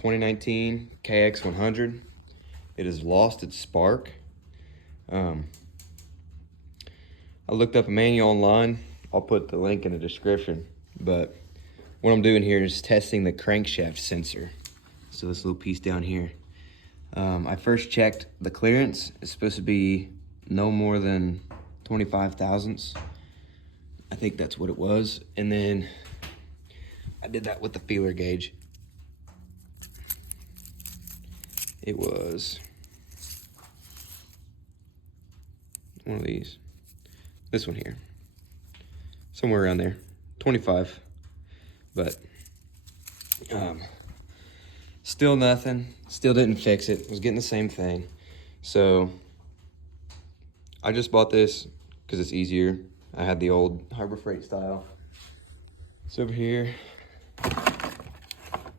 2019 KX100. It has lost its spark. I looked up a manual online. I'll put the link in the description. But what I'm doing here is testing the crankshaft sensor. So this little piece down here. I first checked the clearance. It's supposed to be no more than 25 thousandths. I think that's what it was. And then I did that with the feeler gauge. It was one of these. This one here. Somewhere around there. 25. But still nothing. Still didn't fix it. Was getting the same thing. So I just bought this because it's easier. I had the old Harbor Freight style. It's over here.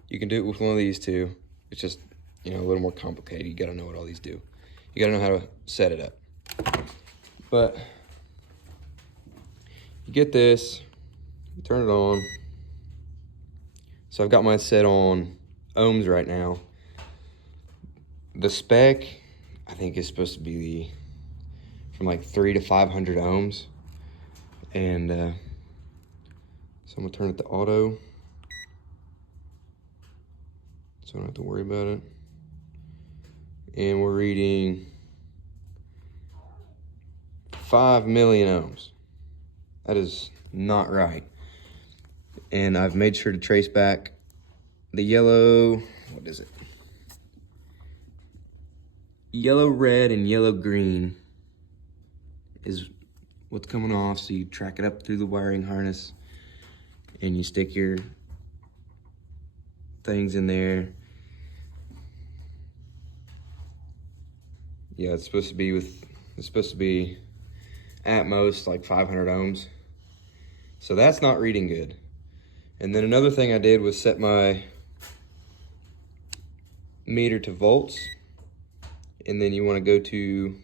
You can do it with one of these too. It's just, you know, a little more complicated. You gotta know what all these do. You gotta know how to set it up. But you get this, you turn it on. So I've got mine set on ohms right now. The spec, I think, is supposed to be from like 300 to 500 ohms. And so I'm gonna turn it to auto, so I don't have to worry about it. And we're reading 5 million ohms. That is not right. And I've made sure to trace back the yellow, what is it? Yellow, red, and yellow, green is what's coming off. So you track it up through the wiring harness and you stick your things in there. Yeah, it's supposed to be at most like 500 ohms. So that's not reading good. And then another thing I did was set my meter to volts. And then you want to go to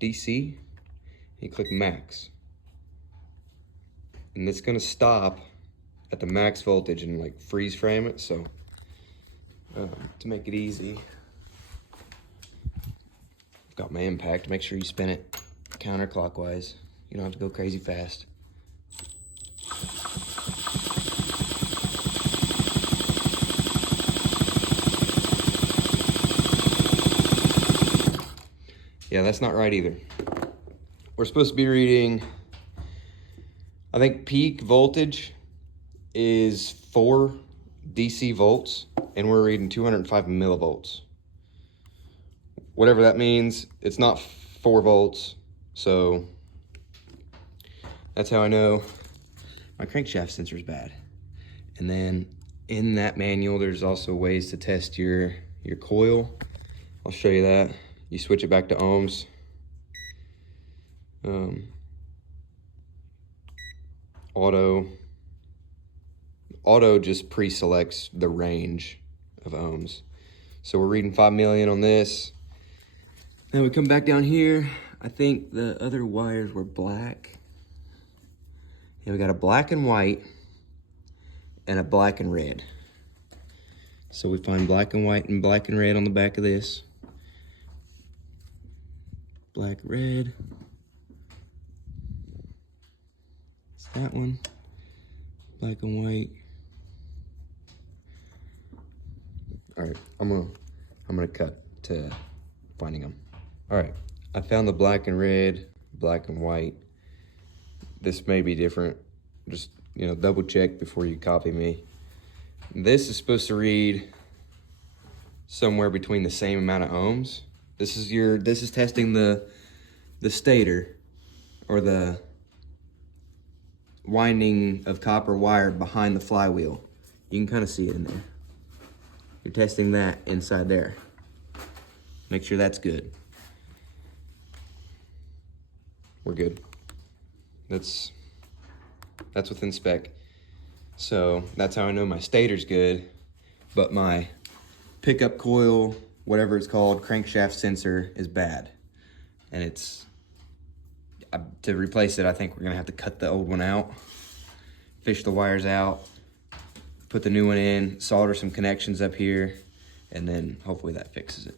DC. You click max. And it's gonna stop at the max voltage and like freeze frame it. So to make it easy, I've got my impact. Make sure you spin it counterclockwise. You don't have to go crazy fast. Yeah, that's not right either. We're supposed to be reading, I think peak voltage is 4 DC volts, and we're reading 205 millivolts. Whatever that means, it's not 4 volts, so that's how I know my crankshaft sensor is bad. And then in that manual, there's also ways to test your coil. I'll show you that. You switch it back to ohms. Auto just pre-selects the range of ohms. So we're reading 5 million on this. Then we come back down here. I think the other wires were black. Yeah, we got a black and white and a black and red. So we find black and white and black and red on the back of this. Black, red. It's that one. Black and white. All right, I'm gonna cut to finding them. All right, I found the black and red, black and white. This may be different. Just, you know, double check before you copy me. This is supposed to read somewhere between the same amount of ohms. This is testing the stator, or the winding of copper wire behind the flywheel. You can kind of see it in there. You're testing that inside there. Make sure that's good. We're good. That's within spec. So that's how I know my stator's good, but my pickup coil, whatever it's called, crankshaft sensor is bad. And to replace it, I think we're gonna have to cut the old one out, fish the wires out, put the new one in, solder some connections up here, and then hopefully that fixes it.